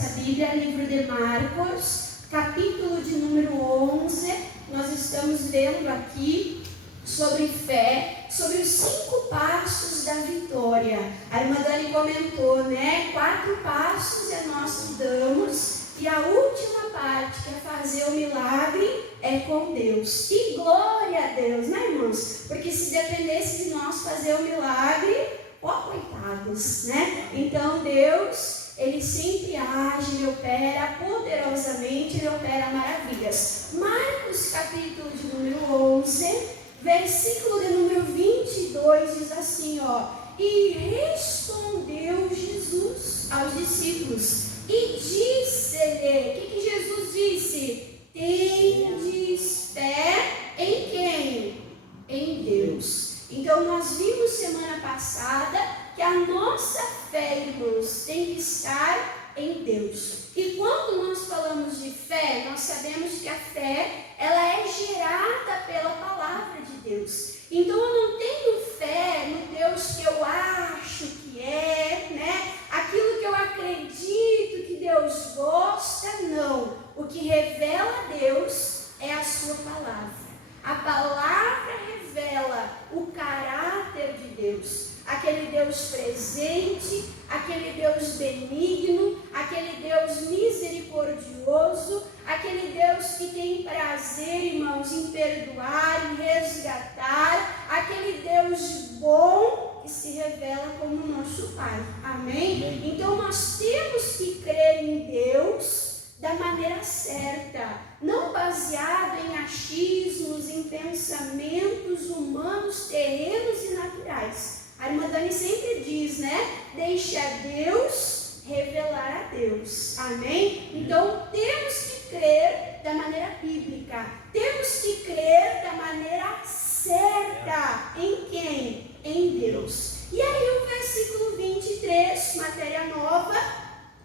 nossa Bíblia, livro de Marcos, capítulo de número 11, nós estamos vendo aqui sobre fé, sobre os 5 passos da vitória. A irmã Dani comentou, né? 4 passos nós estudamos e a última parte, que é fazer o milagre, é com Deus. E glória a Deus, né, irmãos? Porque se dependesse de nós fazer o milagre, coitados, né? Então Deus, Ele sempre age, Ele opera poderosamente, Ele opera maravilhas. Marcos capítulo de número 11, versículo de número 22 diz assim, ó: e respondeu Jesus aos discípulos e disse-lhe, o que Jesus disse? Tendes fé em quem? Em Deus. Então nós vimos semana passada que a nossa fé, irmãos, tem que estar em Deus. E quando nós falamos de fé, nós sabemos que a fé, ela é gerada pela palavra de Deus. Então eu não tenho fé no Deus que eu acho que é, né? Aquilo que eu acredito que Deus gosta, não. O que revela Deus é a sua palavra. A palavra revela o caráter de Deus. Aquele Deus presente, aquele Deus benigno, aquele Deus misericordioso, aquele Deus que tem prazer, irmãos, em perdoar, em resgatar, aquele Deus bom que se revela como nosso Pai. Amém? Então nós temos que crer em Deus da maneira certa, não baseado em achismos, em pensamentos humanos, terrenos e naturais. A irmã Dani sempre diz, né? Deixa Deus revelar a Deus. Amém? Então temos que crer da maneira bíblica, temos que crer da maneira certa. Em quem? Em Deus. E aí o versículo 23, matéria nova,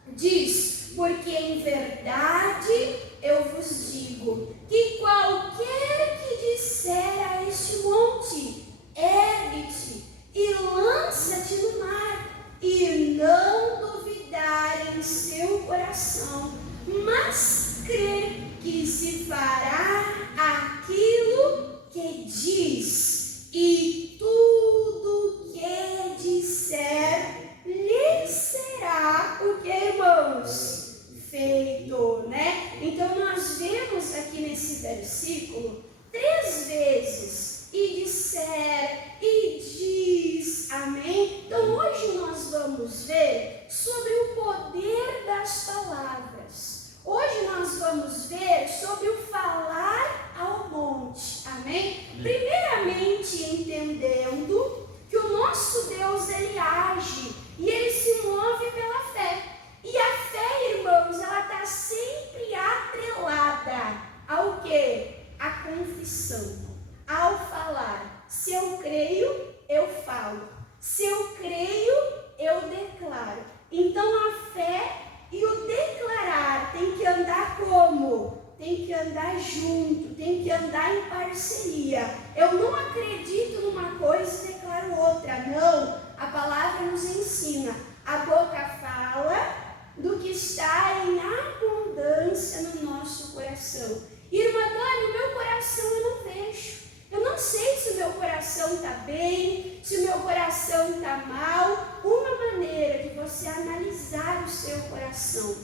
diz: porque em verdade eu vos digo que qualquer que disser a este monte, ergue-te e lança-te no mar, e não duvidar em seu coração, mas crer que se fará aquilo que diz, e tudo que disser lhe será o que, irmãos? Feito, né? Então nós vemos aqui nesse versículo 3 vezes e disser, e diz, amém? Então hoje nós vamos ver sobre o poder das palavras. Hoje nós vamos ver sobre o falar ao monte, amém? Primeiramente entendendo que o nosso Deus, Ele age e Ele se move pela fé. E a fé, irmãos, ela está sempre atrelada ao quê? A confissão. Ao falar, se eu creio, eu falo. Se eu creio, eu declaro. Então a fé e o declarar tem que andar como? Tem que andar junto, tem que andar em parceria. Eu não acredito numa coisa e declaro outra. Não, a palavra nos ensina. A boca fala do que está em abundância no nosso coração. Irmã Dani, o meu coração eu não vejo. Eu não sei se o meu coração está bem, se o meu coração está mal. Uma maneira de você analisar o seu coração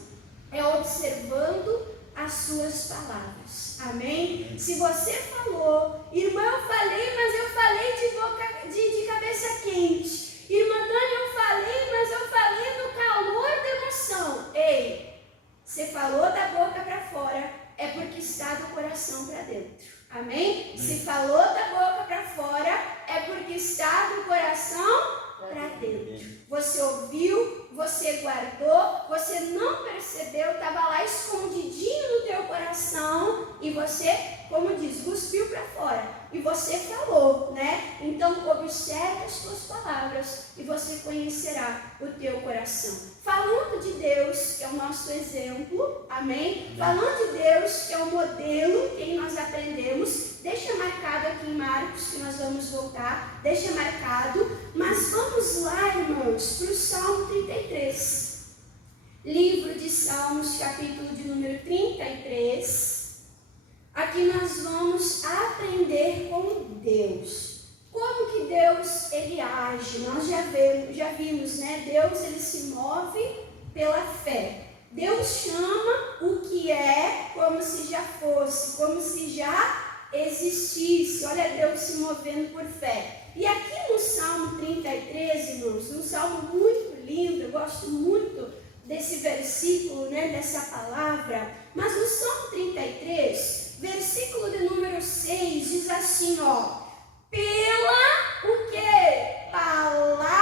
é observando as suas palavras. Amém? Se você falou, irmã, eu falei, mas eu falei de cabeça quente. Irmã Dani, eu falei, mas eu falei no calor da emoção. Ei, você falou da boca para fora, é porque está do coração para dentro. Amém? Se falou da boca para fora, é porque está do coração para dentro. Você ouviu, você guardou, você não percebeu, estava lá escondidinho no teu coração e você, como diz, cuspiu para fora. E você falou, né? Então observe as tuas palavras e você conhecerá o teu coração. Falando de Deus, que é o nosso exemplo, amém? Falando de Deus, que é o modelo que nós aprendemos, deixa marcado aqui em Marcos, que nós vamos voltar, deixa marcado, mas vamos lá, irmãos, para o Salmo 33. livro de Salmos, capítulo de número 33. Aqui nós vamos aprender com Deus. Como que Deus ele age? Nós já vimos, né? Deus ele se move pela fé. Deus chama o que é como se já fosse, como se já existisse. Olha Deus se movendo por fé. E aqui no Salmo 33, irmãos, um salmo muito lindo, eu gosto muito desse versículo, né, dessa palavra. Mas no Salmo 33, versículo de número 6, diz assim, ó: pela o quê? Palavra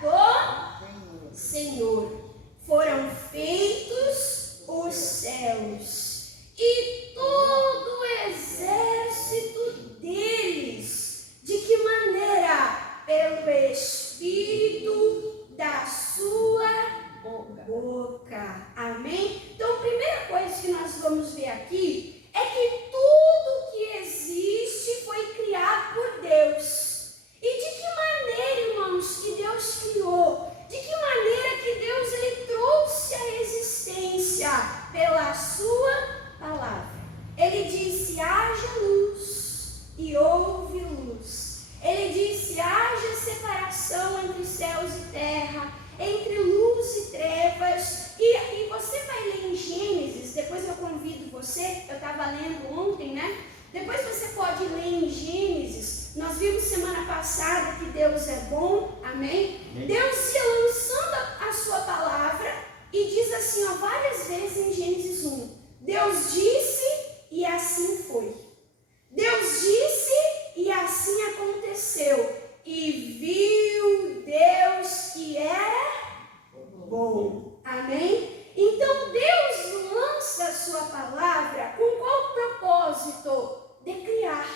do Senhor foram feitos os céus e todo o exército deles. De que maneira? Pelo Espírito da sua boca. Amém? Então, a primeira coisa que nós vamos ver aqui é que tudo que existe foi criado por Deus. E de que maneira, irmãos, que Deus criou? De que maneira que Deus ele trouxe a existência? Pela sua palavra. Ele disse: haja luz, e houve luz. Ele disse: haja separação entre céus e terra, entre luz e trevas. E você vai ler em Gênesis, depois eu convido você, eu estava lendo ontem, né? Depois você pode ler em Gênesis. Nós vimos semana passada que Deus é bom, amém? Deus ia lançando a sua palavra e diz assim, ó, várias vezes em Gênesis 1. Deus disse e assim foi. Deus disse e assim aconteceu. E viu Deus que era bom. Amém? Então Deus lança a sua palavra com qual propósito? De criar,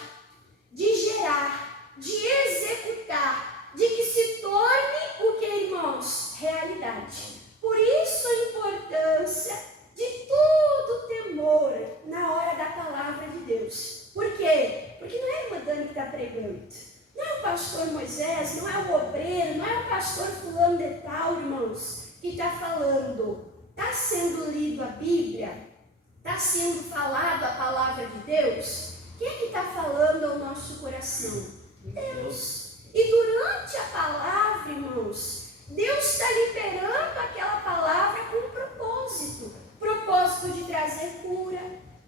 de gerar, de executar, de que se torne o que, irmãos? Realidade. Por isso a importância de todo temor na hora da palavra de Deus. Por quê? Porque não é a irmã Dani que está pregando. Não é o pastor Moisés, não é o obreiro, não é o pastor fulano de tal, irmãos, que está falando. Está sendo lido a Bíblia? Está sendo falado a palavra de Deus? Quem é que está falando ao nosso coração? Deus. E durante a palavra, irmãos, Deus está liberando aquela palavra com um propósito. Propósito de trazer cura,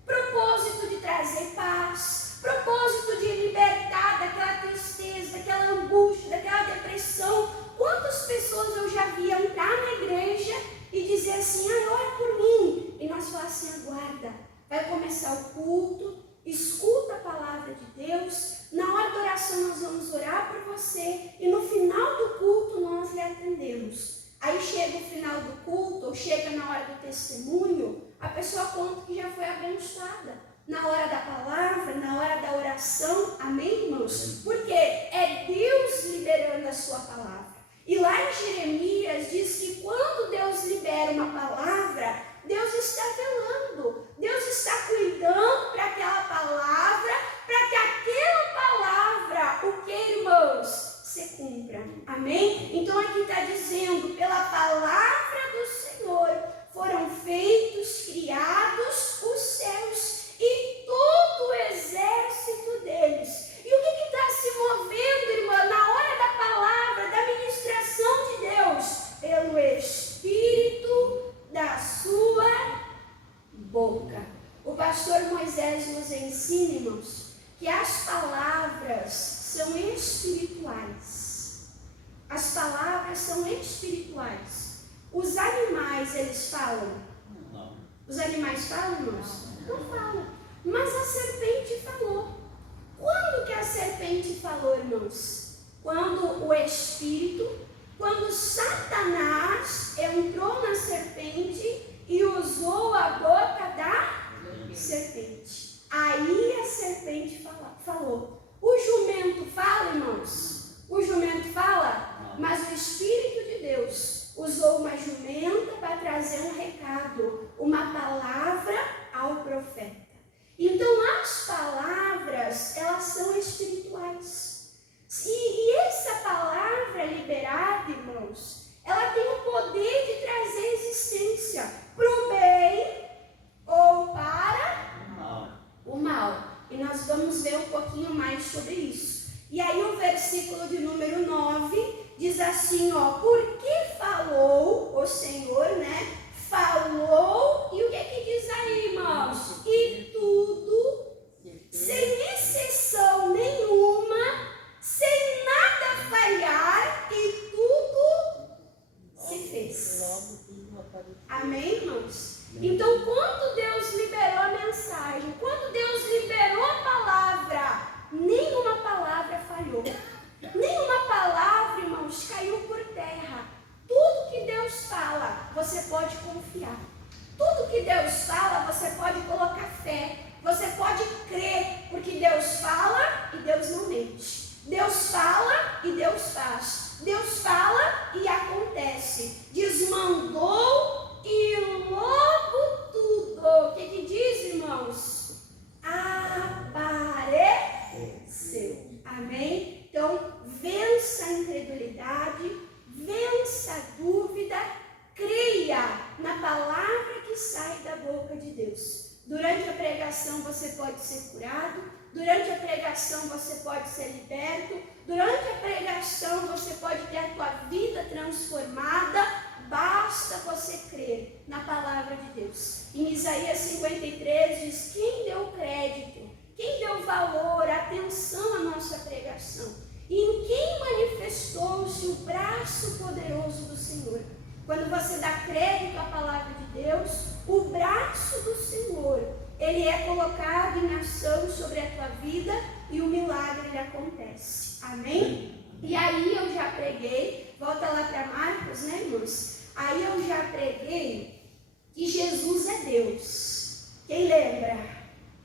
propósito de trazer paz, propósito de libertar daquela tristeza, daquela angústia, daquela depressão. Quantas pessoas eu já vi entrar na igreja e dizer assim, ora por mim. E nós falamos assim, aguarda, vai começar o culto, escuta a palavra de Deus, na hora da oração nós vamos orar por você e no final do culto nós lhe atendemos. Aí chega o final do culto, ou chega na hora do testemunho, a pessoa conta que já foi abençoada. Na hora da palavra, na hora da oração, amém, irmãos? Porque é Deus liberando a sua palavra. E lá em Jeremias diz que quando Deus libera uma palavra, Deus está velando, Deus está cuidando para aquela palavra, para que aquela palavra, o que, irmãos, se cumpra. Amém? Então aqui está dizendo, pela palavra do Senhor foram feitos, criados os céus e todo o exército deles. E o que está se movendo, irmã, na hora da palavra, da ministração de Deus? Pelo Espírito da sua boca. O pastor Moisés nos ensina, irmãos, que as palavras são espirituais. As palavras são espirituais. Os animais, eles falam? Não. Os animais falam, irmãos? Não falam. Mas a serpente falou. Quando que a serpente falou, irmãos? Quando o Espírito, quando Satanás entrou na serpente e usou a boca da serpente. Aí a serpente falou. O jumento fala, irmãos? O jumento fala? Mas o Espírito de Deus usou uma jumenta para trazer um recado, uma palavra ao profeta. Então as palavras, elas são espirituais. E essa palavra liberada, irmãos, ela tem o poder de trazer existência. assim, ó, porque falou o Senhor, né? Falou, e o que diz aí, irmãos? E tudo, sem exceção nenhuma, sem nada falhar, e tudo se fez. Amém, irmãos? Então, quando Deus liberou a mensagem, quando Deus liberou a palavra, nenhuma palavra falhou. Nenhuma palavra, irmãos, caiu por terra. Tudo que Deus fala, você pode confiar. Tudo que Deus fala, você pode colocar fé. Você pode crer, porque Deus fala e Deus não mente. Deus fala e Deus faz. Deus fala e acontece. Desmandou e logo tudo. O que diz, irmãos? Apareceu. Amém? Então, vença a incredulidade, vença a dúvida, creia na palavra que sai da boca de Deus. Durante a pregação você pode ser curado, durante a pregação você pode ser liberto, durante a pregação você pode ter a tua vida transformada, basta você crer na palavra de Deus. Em Isaías 53 diz: quem deu crédito, quem deu valor, atenção à nossa pregação? E em quem manifestou-se o braço poderoso do Senhor? Quando você dá crédito à palavra de Deus, o braço do Senhor, ele é colocado em ação sobre a tua vida e o milagre ele acontece. Amém? E aí eu já preguei, volta lá para Marcos, né, irmãos? Aí eu já preguei que Jesus é Deus. Quem lembra?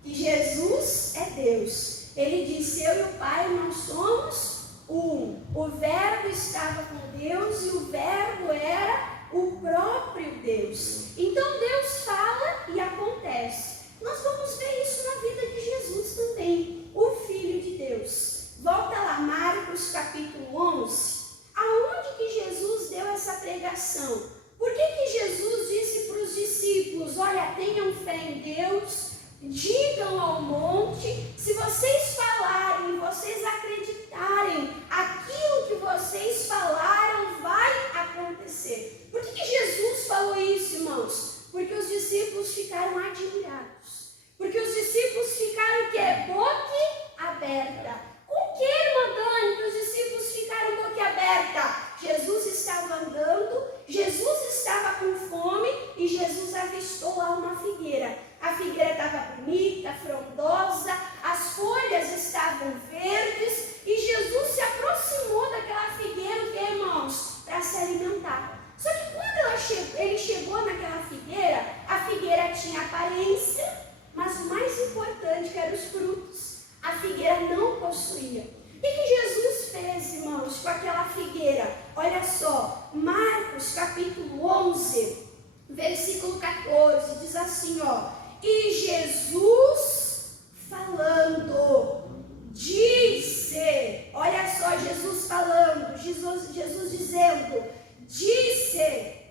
Que Jesus é Deus. Ele disse: eu e o Pai, nós somos um. O verbo estava com Deus e o verbo era o próprio Deus. Então Deus fala e acontece. Nós vamos ver isso na vida de Jesus também, o Filho de Deus. Volta lá, Marcos capítulo 11. Aonde que Jesus deu essa pregação? Por que Jesus disse para os discípulos: olha, tenham fé em Deus, digam ao monte, se vocês falarem, vocês acreditarem, aquilo que vocês falaram vai acontecer. Por que Jesus falou isso, irmãos? Porque os discípulos ficaram admirados. Porque os discípulos ficaram o quê? Boca aberta. Com que, irmã Dani, que os discípulos ficaram boca aberta? Jesus estava andando, Jesus estava com fome e Jesus avistou lá uma figueira. A figueira estava bonita, frondosa, as folhas estavam verdes e Jesus se aproximou daquela figueira, o que, irmãos? Para se alimentar. Só que quando ele chegou naquela figueira, a figueira tinha aparência, mas o mais importante que eram os frutos. A figueira não possuía. O que Jesus fez, irmãos, com aquela figueira? Olha só, Marcos capítulo 11, versículo 14, diz assim, ó: e Jesus falando, disse, olha só, Jesus falando, Jesus dizendo, disse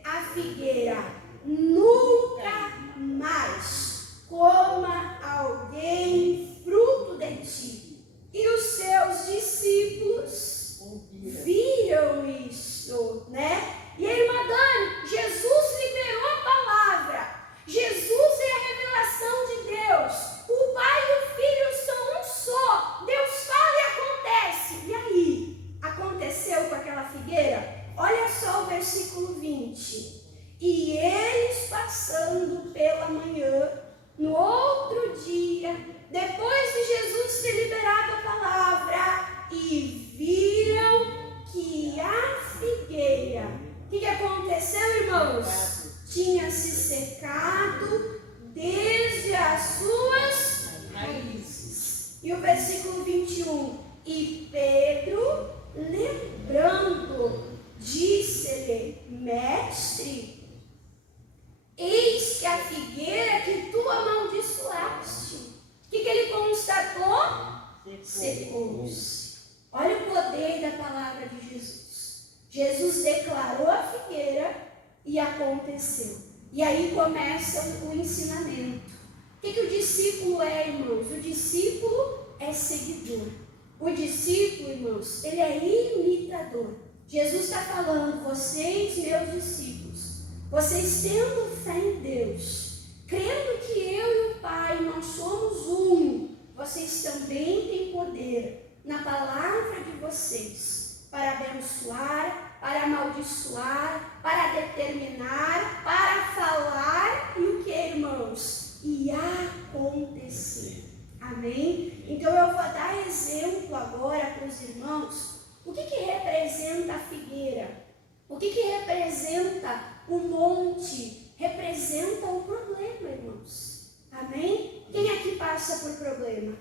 a figueira: nunca mais coma alguém fruto de ti. E os seus discípulos viram isso, né? E a irmã Dani, Jesus liberou a palavra. Jesus é a revelação de Deus. O Pai e o Filho são um só. Deus fala e acontece. E aí? Aconteceu com aquela figueira? Olha só o versículo 20. E eles passando pela manhã, no outro dia, depois de Jesus ter liberado a palavra, e viram que a figueira, o que aconteceu, irmãos? Tinha se secado desde as suas raízes. E o versículo 21, e Pedro, lembrando, disse-lhe: mestre, eis que a figueira que tu amaldiçoaste. O que ele constatou? Secou-se. Olha o poder da palavra de Jesus. Jesus declarou a figueira e aconteceu. E aí começa o ensinamento. O que o discípulo é, irmãos? O discípulo é seguidor. O discípulo, irmãos, ele é imitador. Jesus está falando, vocês, meus discípulos, vocês tendo fé em Deus, crendo que eu e o Pai, nós somos um, vocês também têm poder na palavra de vocês para abençoar, para amaldiçoar, para determinar, para falar e o que, irmãos? E acontecer. Amém? Então eu vou dar exemplo agora para os irmãos. O que representa a figueira? O que representa o monte? Representa o problema, irmãos. Amém? Quem aqui passa por problema?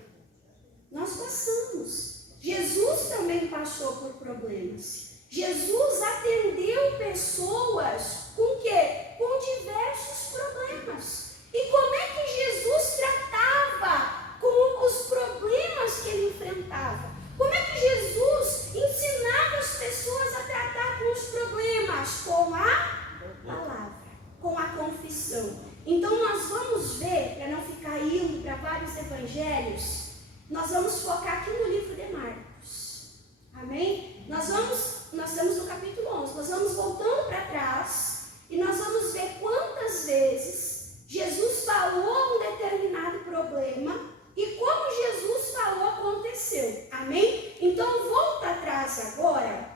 Nós passamos. Jesus também passou por problemas. Jesus atendeu pessoas com o quê? Com diversos problemas. E como é que Jesus tratava com os problemas que ele enfrentava? Como é que Jesus ensinava as pessoas a tratar com os problemas? Com a palavra, com a confissão. Então nós vamos ver, para não ficar indo para vários evangelhos, nós vamos focar aqui no livro de Marcos. Amém? Nós estamos no capítulo 11, nós vamos voltando para trás e nós vamos ver quantas vezes Jesus falou um determinado problema e como Jesus falou aconteceu. Amém? Então volta atrás agora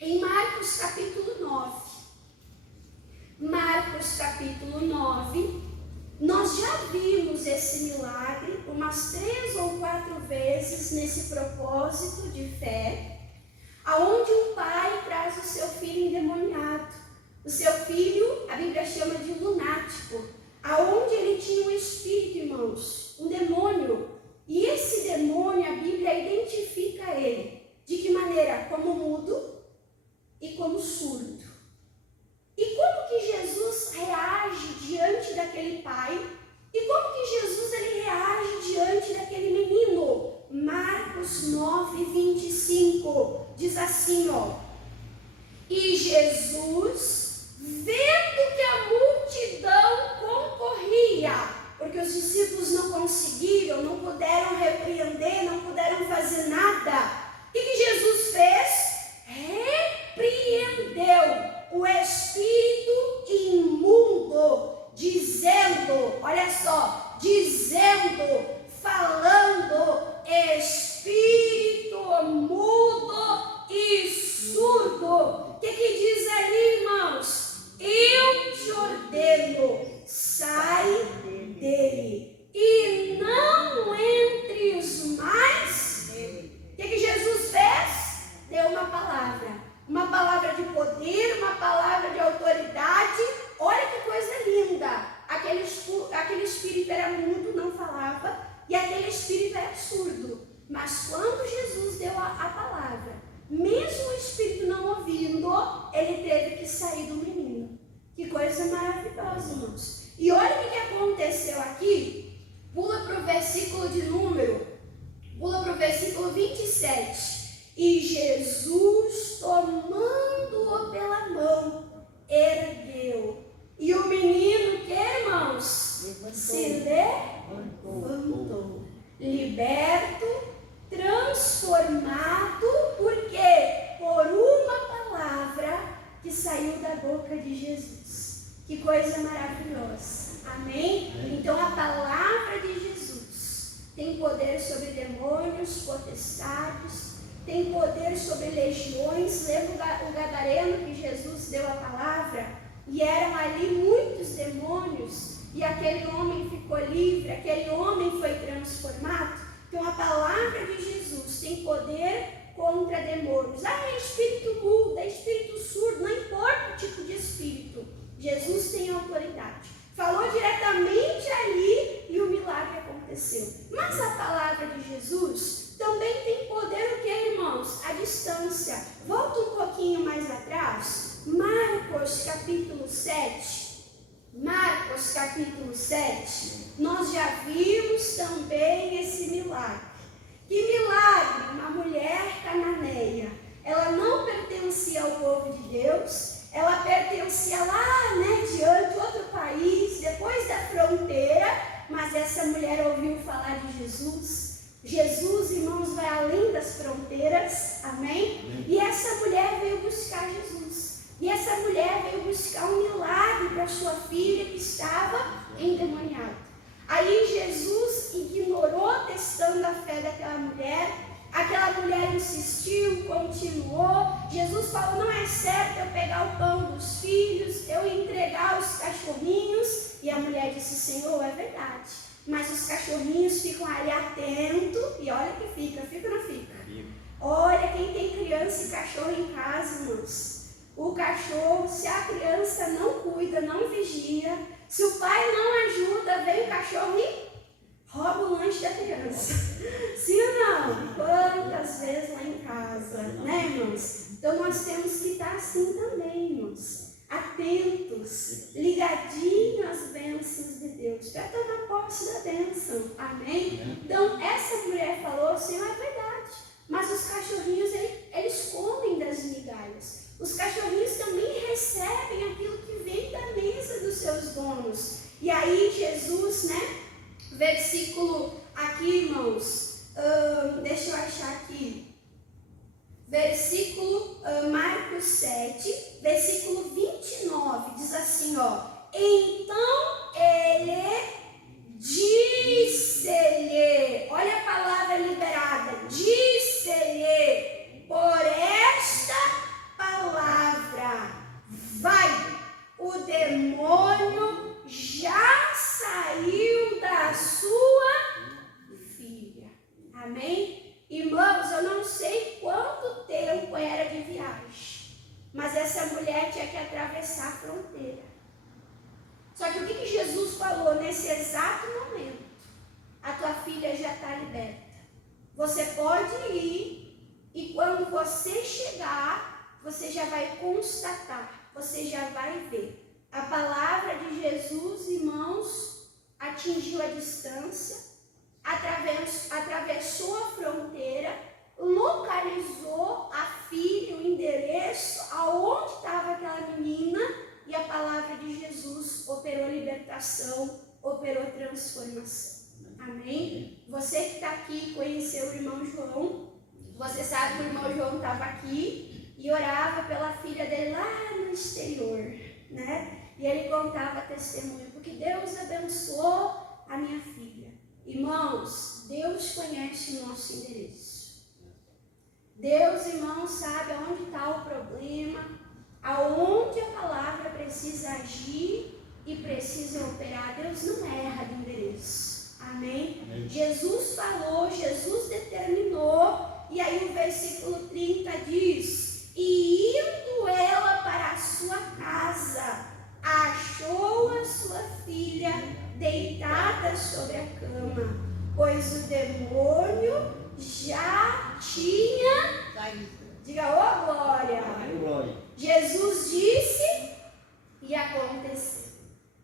em Marcos capítulo 9. Marcos capítulo 9, nós já vimos esse milagre umas 3 ou 4 vezes nesse propósito de fé, aonde um pai traz o seu filho endemoniado. O seu filho, a Bíblia chama de lunático, aonde ele tinha um espírito, irmãos, um demônio. E esse demônio, a Bíblia identifica ele. De que maneira? Como mudo e como surdo. E como que Jesus reage diante daquele pai? E como que Jesus ele reage diante daquele menino? Marcos 9, 25 diz assim, ó. E Jesus, vendo que a multidão concorria, porque os discípulos não conseguiram, não puderam repreender, não puderam fazer nada, o que Jesus fez? Repreendeu o espírito imundo, dizendo, olha só, dizendo, falando, espírito mudo e surdo. O que diz ali, irmãos? Eu te ordeno, sai dele e não entres mais. O que Jesus fez? Deu uma palavra de poder, uma palavra de autoridade. Olha que coisa linda. Aquele espírito era mudo, não falava, e aquele espírito era surdo. Mas quando Jesus deu a palavra, mesmo o espírito não ouvindo, ele teve que sair do menino. Que coisa maravilhosa, irmãos. E olha o que aconteceu aqui. Pula para o versículo 27. E Jesus, tomando-o pela mão, ergueu. E o menino, que irmãos? Se levantou. Liberto, transformado, por quê? Por uma palavra que saiu da boca de Jesus. Que coisa maravilhosa. Amém? Então a palavra de Jesus tem poder sobre demônios, potestades, tem poder sobre legiões. Lembra o gadareno que Jesus deu a palavra? E eram ali muitos demônios, e aquele homem ficou livre, aquele homem foi transformado. Então a palavra de Jesus tem poder contra demônios. É espírito mudo, é espírito surdo, não importa o tipo de espírito, Jesus tem autoridade. Falou diretamente ali e o milagre aconteceu. Mas a palavra de Jesus também tem poder, o que, irmãos? A distância. Volta um pouquinho mais atrás. Marcos capítulo 7. Marcos capítulo 7. Nós já vimos também esse milagre. Que milagre? Uma mulher cananeia. Ela não pertencia ao povo de Deus. Ela pertencia lá, diante, outro país, depois da fronteira. Mas essa mulher ouviu falar de Jesus. Jesus, irmãos, vai além das fronteiras, amém? E essa mulher veio buscar Jesus. E essa mulher veio buscar um milagre para sua filha que estava endemoniada. Aí Jesus ignorou, testando a fé daquela mulher. Aquela mulher insistiu, continuou. Jesus falou: não é certo eu pegar o pão dos filhos, eu entregar os cachorrinhos. E a mulher disse: Senhor, é verdade, mas os cachorrinhos ficam ali atentos. E olha que fica ou não fica? Olha, quem tem criança e cachorro em casa, irmãos, o cachorro, se a criança não cuida, não vigia, se o pai não ajuda, vem o cachorro e rouba o lanche da criança. Sim ou não? Quantas vezes lá em casa, né, irmãos? Então nós temos que estar assim também, irmãos. Atentos, ligadinhos às bênçãos de Deus, para tomar posse da bênção. Amém? Então essa mulher falou: Senhor, é verdade, mas os cachorrinhos, eles comem das migalhas. Os cachorrinhos também recebem aquilo que vem da mesa dos seus donos. E aí Jesus, né? Versículo aqui, irmãos, deixa eu achar aqui. Versículo Marcos 7, versículo 29, diz assim, ó. Então ele disse-lhe, olha a palavra liberada, disse-lhe, por esta palavra, vai, o demônio já saiu da sua filha. Amém? Irmãos, eu não sei quanto tempo era de viagem, mas essa mulher tinha que atravessar a fronteira. Só que o que Jesus falou nesse exato momento? A tua filha já está liberta. Você pode ir e quando você chegar, você já vai constatar, você já vai ver. A palavra de Jesus, irmãos, atingiu a distância, atravessou a fronteira, localizou a filha, o endereço, aonde estava aquela menina, e a palavra de Jesus operou libertação, operou transformação. Amém? Você que está aqui conheceu o irmão João, você sabe que o irmão João estava aqui e orava pela filha dele lá no exterior, né? E ele contava testemunho, porque Deus abençoou a minha filha. Irmãos, Deus conhece o nosso endereço. Deus, irmãos, sabe aonde está o problema, aonde a palavra precisa agir e precisa operar. Deus não erra de endereço. Amém? Amém? Jesus falou, Jesus determinou, e aí o versículo 30 diz: e indo ela para a sua casa, achou a sua filha deitada sobre a cama, pois o demônio já tinha... Diga, ô glória! Jesus disse e aconteceu.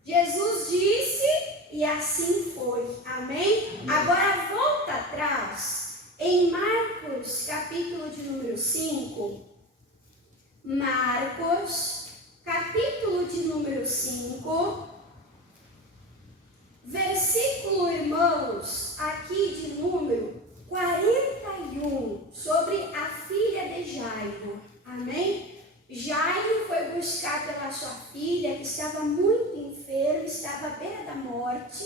Jesus disse e assim foi. Amém? Agora volta atrás. Em Marcos, capítulo de número 5. Marcos, capítulo de número 5. Versículo, irmãos, aqui de número 41, sobre a filha de Jairo. Amém? Jairo foi buscar pela sua filha, que estava muito enferma, estava à beira da morte.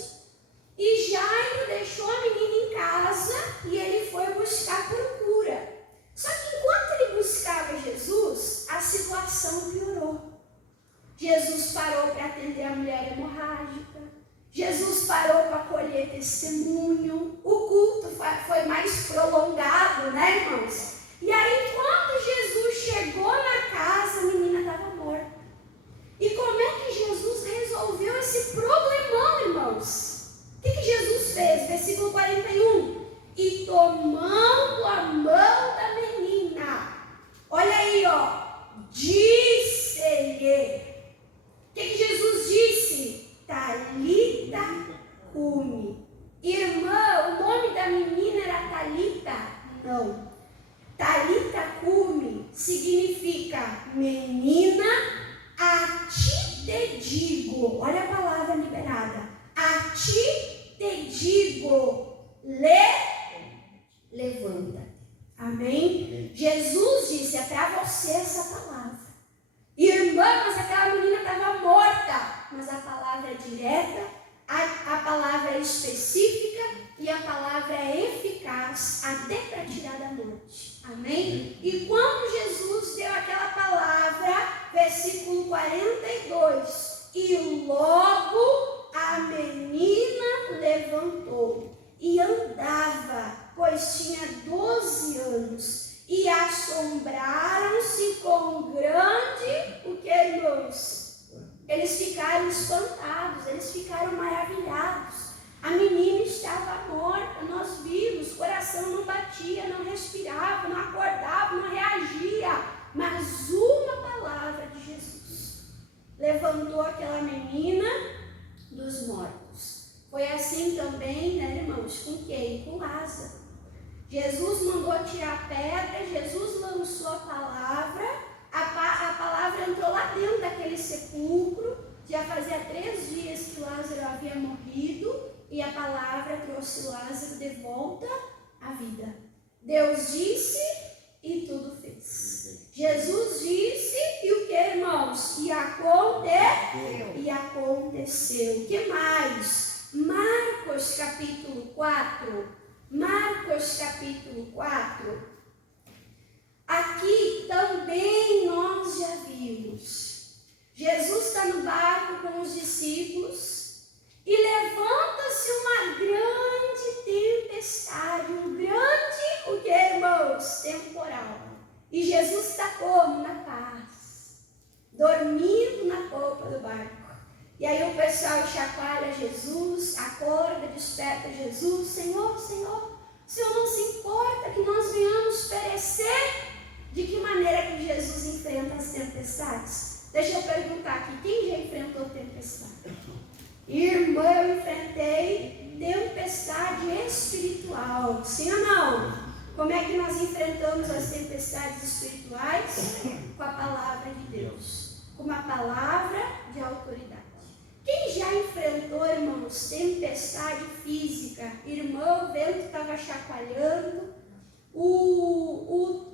E Jairo deixou a menina em casa e ele foi buscar por cura. Só que enquanto ele buscava Jesus, a situação piorou. Jesus parou para atender a mulher hemorrágica. Jesus parou para colher testemunho. O culto foi mais prolongado, né, irmãos? E aí, quando Jesus chegou na casa, a menina estava morta. E como é que Jesus resolveu esse problemão, irmãos? O que Jesus fez? Versículo 41. E tomando a mão da menina, olha aí, ó, disse-lhe. O que Jesus disse? Talita cumi. Irmã, o nome da menina era Talita? Não. Talita cumi significa menina, a ti te digo. Olha a palavra liberada. A ti te digo, palavra direta, a palavra específica e a palavra eficaz até para tirar da morte. Amém? E quando Jesus deu aquela palavra, versículo 42, e logo a menina levantou e andava, pois tinha 12 anos, e assombraram-se com grande, o que, irmãos? Eles ficaram espantados, eles ficaram maravilhados. A menina estava morta, nós vimos, o coração não batia, não respirava, não acordava, não reagia, mas uma palavra de Jesus levantou aquela menina dos mortos. Foi assim também, né, irmãos, com quem? Com Lázaro. Jesus mandou tirar a pedra, Jesus lançou a palavra, a palavra entrou lá dentro daquele sepulcro, já fazia 3 dias que Lázaro havia morrido, e a palavra trouxe Lázaro de volta à vida. Deus disse e tudo fez. Jesus disse e o que, irmãos? E aconteceu. O que mais? Marcos capítulo 4. Marcos capítulo 4. Aqui também nós já vimos. Jesus está no barco com os discípulos e levanta-se uma grande tempestade, um grande, o que, irmãos? Temporal. E Jesus está como? Na paz, dormindo na polpa do barco. E aí o pessoal chacoalha Jesus, acorda, desperta Jesus. Senhor, Senhor, o Senhor não se importa que nós venhamos perecer? De que maneira que Jesus enfrenta as tempestades? Deixa eu perguntar aqui, quem já enfrentou tempestade? Irmã, eu enfrentei tempestade espiritual, sim ou não? Como é que nós enfrentamos as tempestades espirituais? Com a palavra de Deus, com uma palavra de autoridade. Quem já enfrentou, irmãos, tempestade física? Irmão, o vento estava chacoalhando, o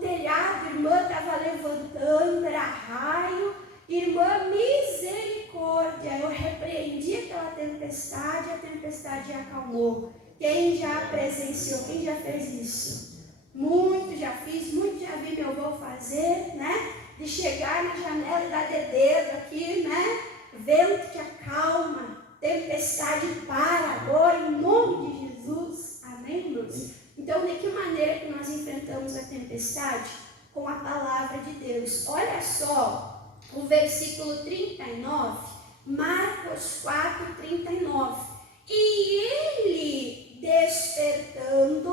telhado, irmã, estava levantando, era raio. Irmã, misericórdia, eu repreendi aquela tempestade, a tempestade acalmou. Quem já presenciou, quem já fez isso? Muito já fiz, muito já vi meu avô fazer, né? De chegar na janela e dar de dedo aqui, né? Vento te acalma, tempestade para agora, em nome de Jesus. Amém, irmãos? Então, de que maneira que nós enfrentamos a tempestade? Com a palavra de Deus. Olha só o versículo 39, Marcos 4, 39. E ele, despertando,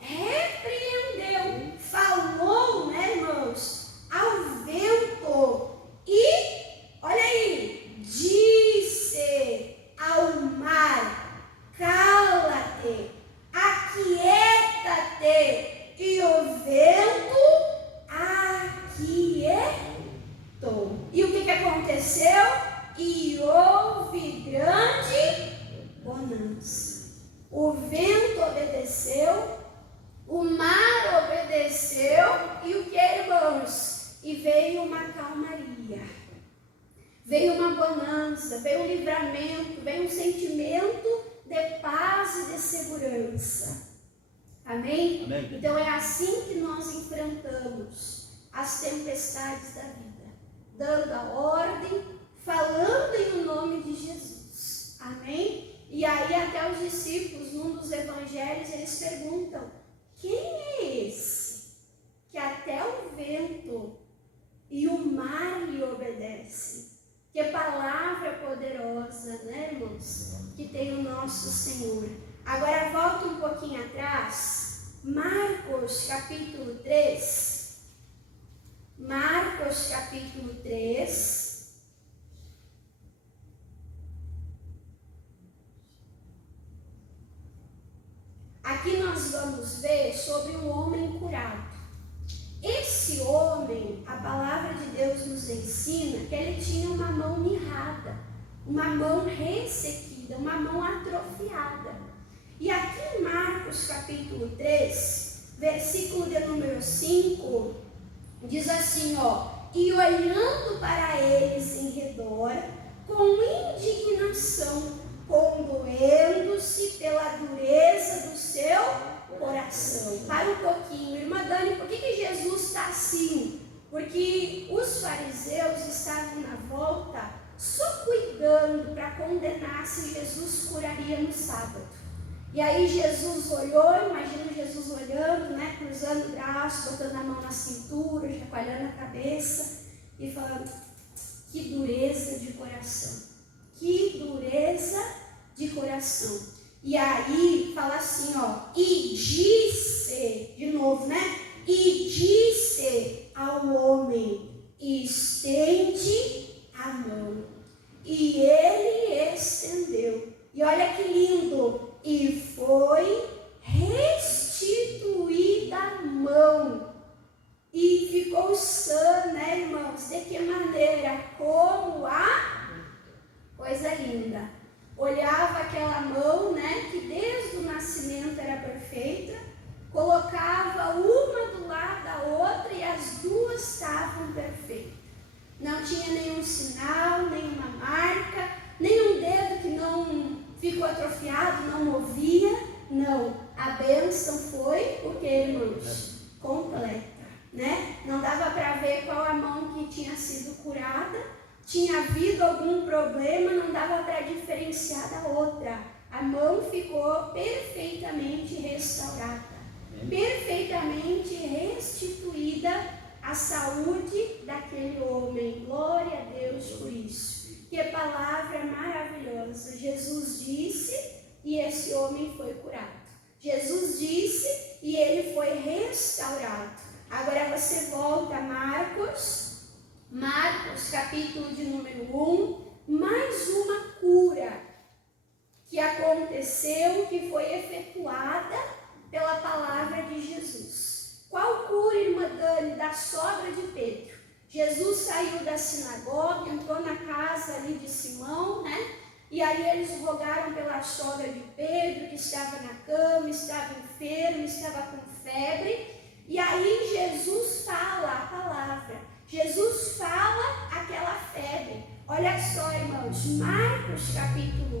repreendeu, falou, né, irmãos, ao vento e, olha aí, disse ao mar, cala-te, aquieta-te, e o vento aquietou. E o que aconteceu? E houve grande bonança. O vento obedeceu, o mar obedeceu, e o que, irmãos? E veio uma calmaria, veio uma bonança, veio um livramento, veio um sentimento de paz e de segurança. Amém? Amém? Então é assim que nós enfrentamos as tempestades da vida, dando a ordem, falando em nome de Jesus. Amém? E aí até os discípulos, num dos evangelhos, eles perguntam, quem é esse que até o vento e o mar lhe obedecem? Que palavra poderosa, né, irmãos? Que tem o nosso Senhor. Agora volta um pouquinho atrás, Marcos capítulo 3. Marcos capítulo 3. Aqui nós vamos ver sobre um homem curado. Esse homem, a palavra de Deus nos ensina que ele tinha uma mão mirrada, uma mão ressequida, uma mão atrofiada. E aqui em Marcos capítulo 3, versículo de número 5, diz assim, ó, e olhando para eles em redor, com indignação, condoendo-se pela dureza do seu coração. Para um pouquinho, irmã Dani, por que Jesus está assim? Porque os fariseus estavam na volta só cuidando para condenar se Jesus curaria no sábado. E aí Jesus olhou, imagina Jesus olhando, né, cruzando o braço, botando a mão na cintura, chacoalhando a cabeça e falando: que dureza de coração, que dureza de coração. E aí fala assim, ó, e disse, de novo, né, e disse ao homem: estende a mão. E ele estendeu. E olha que lindo. E foi restituída a mão. E ficou sã, né, irmãos? De que maneira? Como a coisa linda. Olhava aquela mão, né, que desde o nascimento era perfeita, colocava uma do lado da outra e as duas estavam perfeitas. Não tinha nenhum sinal, nenhuma marca, nenhum dedo que não ficou atrofiado, não movia. Não, a bênção foi, o que, irmãos? Completa, né? Não dava para ver qual a mão que tinha sido curada, tinha havido algum problema, não dava para diferenciar da outra. A mão ficou perfeitamente restaurada, perfeitamente restituída a saúde daquele homem. Glória a Deus por isso. Que palavra maravilhosa. Jesus disse e esse homem foi curado. Jesus disse e ele foi restaurado. Agora você volta a Marcos capítulo de número 1, mais uma cura que aconteceu, que foi efetuada pela palavra de Jesus. Qual cura, irmã Dani? Da sogra de Pedro. Jesus saiu da sinagoga, entrou na casa ali de Simão, né? E aí eles rogaram pela sogra de Pedro, que estava na cama, estava enfermo, estava com febre. E aí Jesus fala a palavra. Jesus fala aquela febre. Olha só, irmãos, Marcos capítulo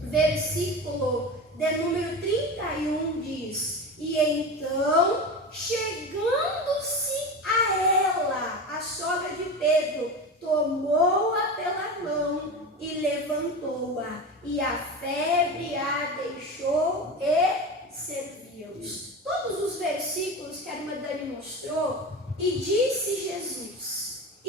1, versículo de número 31 diz: e então, chegando-se a ela, a sogra de Pedro, tomou-a pela mão e levantou-a, e a febre a deixou e serviu-os. Todos os versículos que a irmã Dani mostrou, e disse Jesus,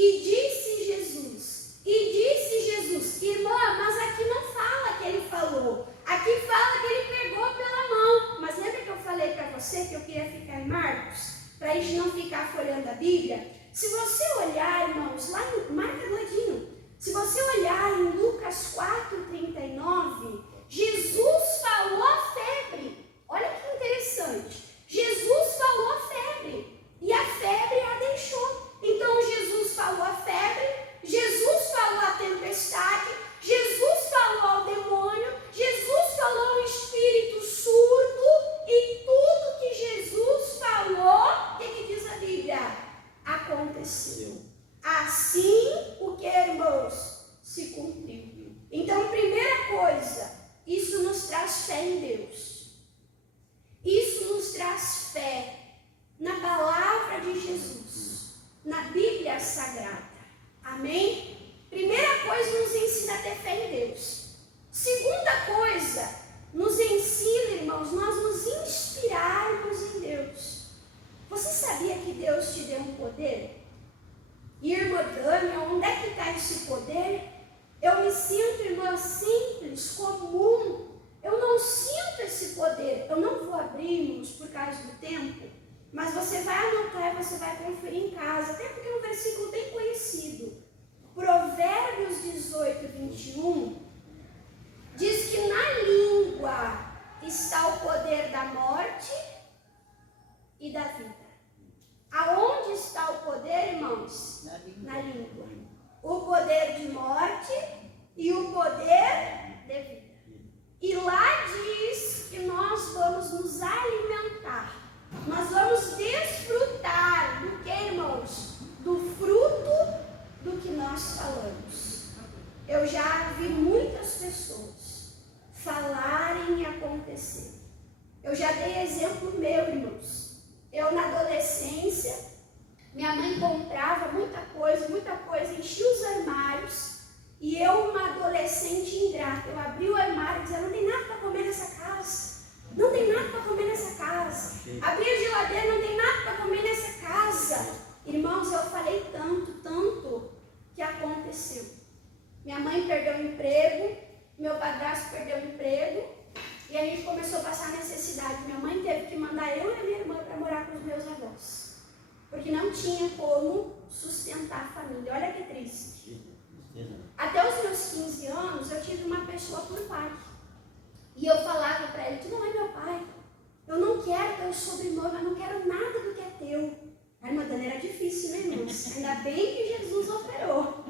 irmã, mas aqui não fala que ele falou, aqui fala que ele pegou pela mão. Mas lembra que eu falei para você que eu queria ficar em Marcos, para a gente não ficar folhando a Bíblia? Se você olhar, irmãos, lá no, marca do ladinho, se você olhar em Lucas 4:39, Jesus falou a febre. Olha que interessante. Jesus falou a febre e a febre a deixou. Então Jesus falou a febre, Jesus falou a tempestade, Jesus falou ao demônio, Jesus falou ao espírito surdo, e tudo que Jesus falou, o que diz a Bíblia? Aconteceu. Assim, o que, irmãos? Se cumpriu. Então, primeira coisa, isso nos traz fé em Deus. Isso nos traz fé na palavra de Jesus, na Bíblia Sagrada. Amém? Primeira coisa, nos ensina a ter fé em Deus. Segunda coisa, nos ensina, irmãos, nós nos inspirarmos em Deus. Você sabia que Deus te deu um poder? Irmã Dani, onde é que está esse poder? Eu me sinto, irmã, simples, comum. Eu não sinto esse poder. Eu não vou abrir, irmãos, por causa do tempo, mas você vai anotar e você vai conferir em casa, até porque é um versículo bem conhecido. Provérbios 18:21 diz que na língua está o poder da morte e da vida. Aonde está o poder, irmãos? Na língua. O poder de morte e o poder de vida. E lá diz que nós vamos nos alimentar. Nós vamos desfrutar do que, irmãos? Do fruto do que nós falamos. pessoas falarem e acontecer. Eu já dei exemplo meu, irmãos. Eu, na adolescência, minha mãe comprava muita coisa, enchia os armários. E eu, uma adolescente ingrata, eu abri o armário e dizia, não tem nada para comer nessa casa. Não tem nada para comer nessa casa. Abri a geladeira, não tem nada para comer nessa casa. Irmãos, eu falei tanto, que aconteceu. Minha mãe perdeu o emprego, meu padrasto perdeu o emprego, e a gente começou a passar necessidade. Minha mãe teve que mandar eu e a minha irmã para morar com os meus avós, porque não tinha como sustentar a família. Olha que triste. Até os meus 15 anos, eu tive uma pessoa por pai. E eu falava para ele, tu não é meu pai. Eu não quero teu sobrenome, eu não quero nada do que é teu. A irmã Dana, era difícil, né, irmãos? Ainda bem que Jesus operou.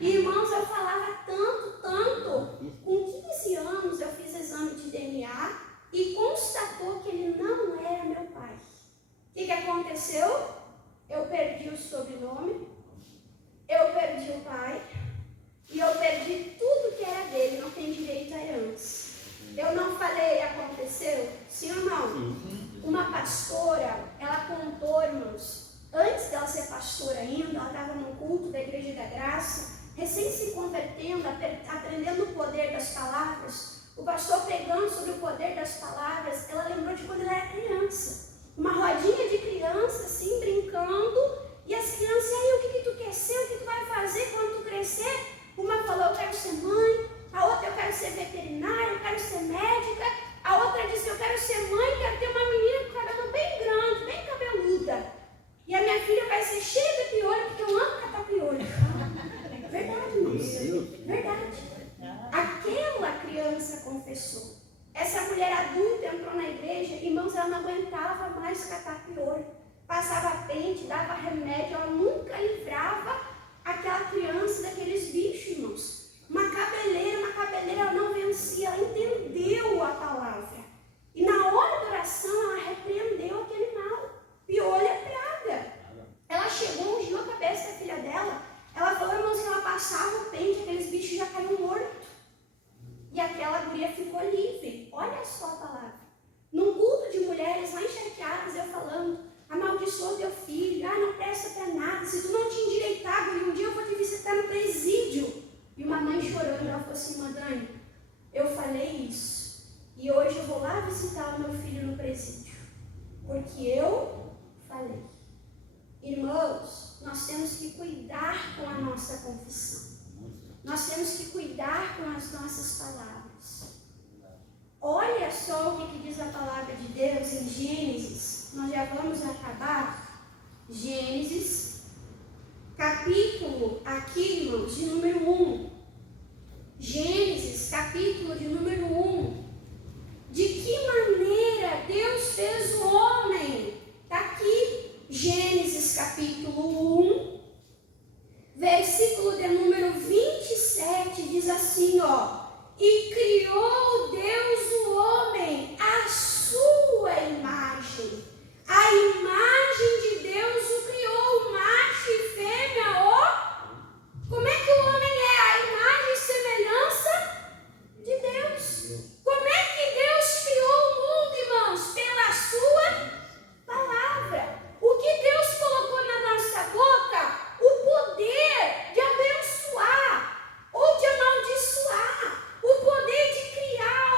E, irmãos, eu falava tanto. Com 15 anos, eu fiz exame de DNA e constatou que ele não era meu pai. O que aconteceu? Eu perdi o sobrenome, eu perdi o pai e eu perdi tudo que era dele. Não tem direito à herança. Eu não falei, aconteceu? Sim ou não? Uma pastora, ela contou, irmãos, antes dela ser pastora ainda, ela estava no culto da Igreja da Graça, recém se convertendo, aprendendo o poder das palavras. O pastor pregando sobre o poder das palavras, ela lembrou de quando ela era criança. Uma rodinha de criança, assim, brincando, e as crianças, e aí, o que tu quer ser? O que tu vai fazer quando tu crescer? Uma falou, eu quero ser mãe. A outra, eu quero ser veterinária, eu quero ser médica. A outra disse, eu quero ser mãe, quero ter uma menina com cabelo bem grande, bem cabeluda. E a minha filha vai ser cheia de piolho, porque eu amo catar piolho. Verdade, moça. Verdade. Aquela criança confessou. Essa mulher adulta entrou na igreja, irmãos, ela não aguentava mais catar piolho. Passava pente, dava remédio, ela nunca livrava aquela criança daqueles bichos, irmãos. Uma cabeleira, ela não vencia, ela entendeu a palavra. E na hora da oração, ela repreendeu aquele mal. Piolho é praga. Ela chegou, ungiu a cabeça da filha dela. Ela falou, irmãos, que ela passava o pente, aqueles bichos já caíram mortos. E aquela guria ficou livre. Olha só a palavra. Num culto de mulheres lá encharqueadas, eu falando, amaldiçoa teu filho, não presta pra nada. Se tu não te endireitar, guria, um dia eu vou te visitar no presídio. E uma mãe chorando, ela falou assim, Madane, eu falei isso. E hoje eu vou lá visitar o meu filho no presídio. Porque eu falei. Irmãos, nós temos que cuidar com a nossa confissão. Nós temos que cuidar com as nossas palavras. Olha só o que diz a palavra de Deus em Gênesis. Nós já vamos acabar. Gênesis, capítulo, aqui, irmãos, de número 1. Gênesis, capítulo de número 1. De que maneira Deus fez o homem? Está aqui, Gênesis, capítulo 1, versículo de número 27, diz assim, e criou Deus o homem à sua imagem. A imagem de Deus o criou, macho e fêmea, Como é que o homem é? A imagem e semelhança de Deus. Como é que Deus criou o mundo, irmãos? Pela sua palavra. O que Deus colocou na nossa boca? O poder de abençoar ou de amaldiçoar. O poder de criar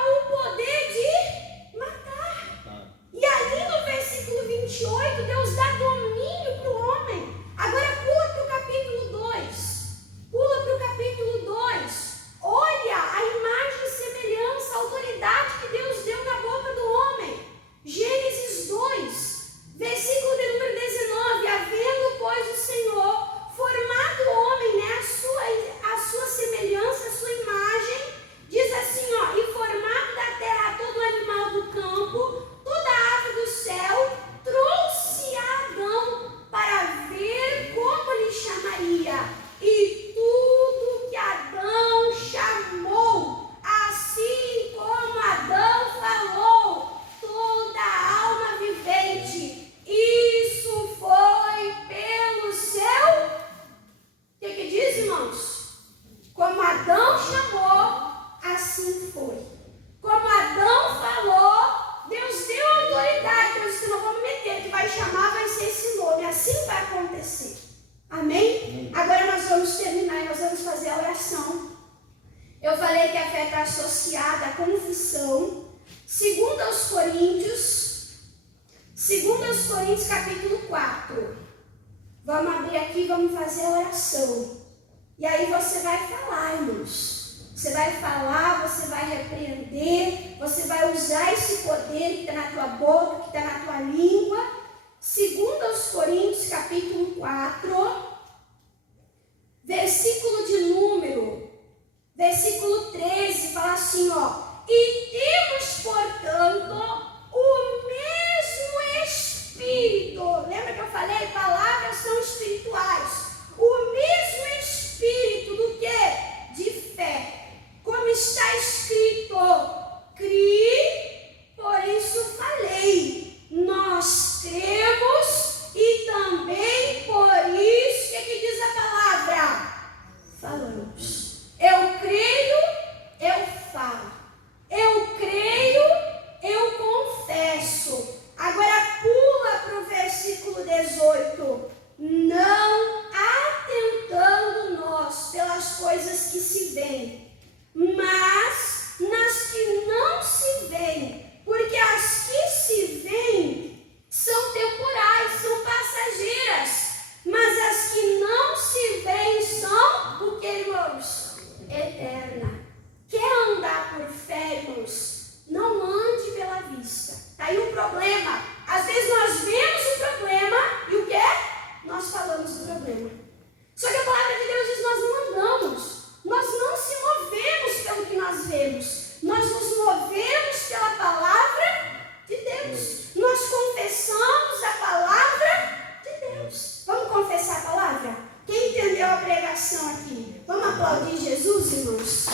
que a fé está associada à confissão. 2 Coríntios capítulo 4. Vamos abrir aqui, vamos fazer a oração. E aí você vai falar, irmãos. Você vai falar, você vai repreender, você vai usar esse poder que está na tua boca, que está na tua língua. 2 Coríntios capítulo 4, versículo 13, fala assim, ó. E temos, portanto, o mesmo Espírito. Lembra que eu falei? Palavras são espirituais. O mesmo Espírito do quê? De fé. Como está escrito, criei, por isso falei. Nós cremos e também por isso, o que diz a palavra? Falamos. Eu creio, eu falo. Eu creio, eu confesso. Agora pula para o versículo 18. Não atentando nós pelas coisas que se veem, mas nas que não se veem, porque as que se veem são temporais, são passageiras, mas as que não se veem são, o que, irmãos? Eterna. Quer andar por fé, irmãos? Não ande pela vista. Está aí o problema. Às vezes nós vemos o problema e o que é? Nós falamos do problema. Só que a palavra de Deus diz: nós não andamos. Nós não se movemos pelo que nós vemos. Nós nos movemos pela palavra de Deus. Nós confessamos a palavra de Deus. Vamos confessar a palavra? Quem entendeu a pregação aqui? Vamos aplaudir Jesus, irmãos?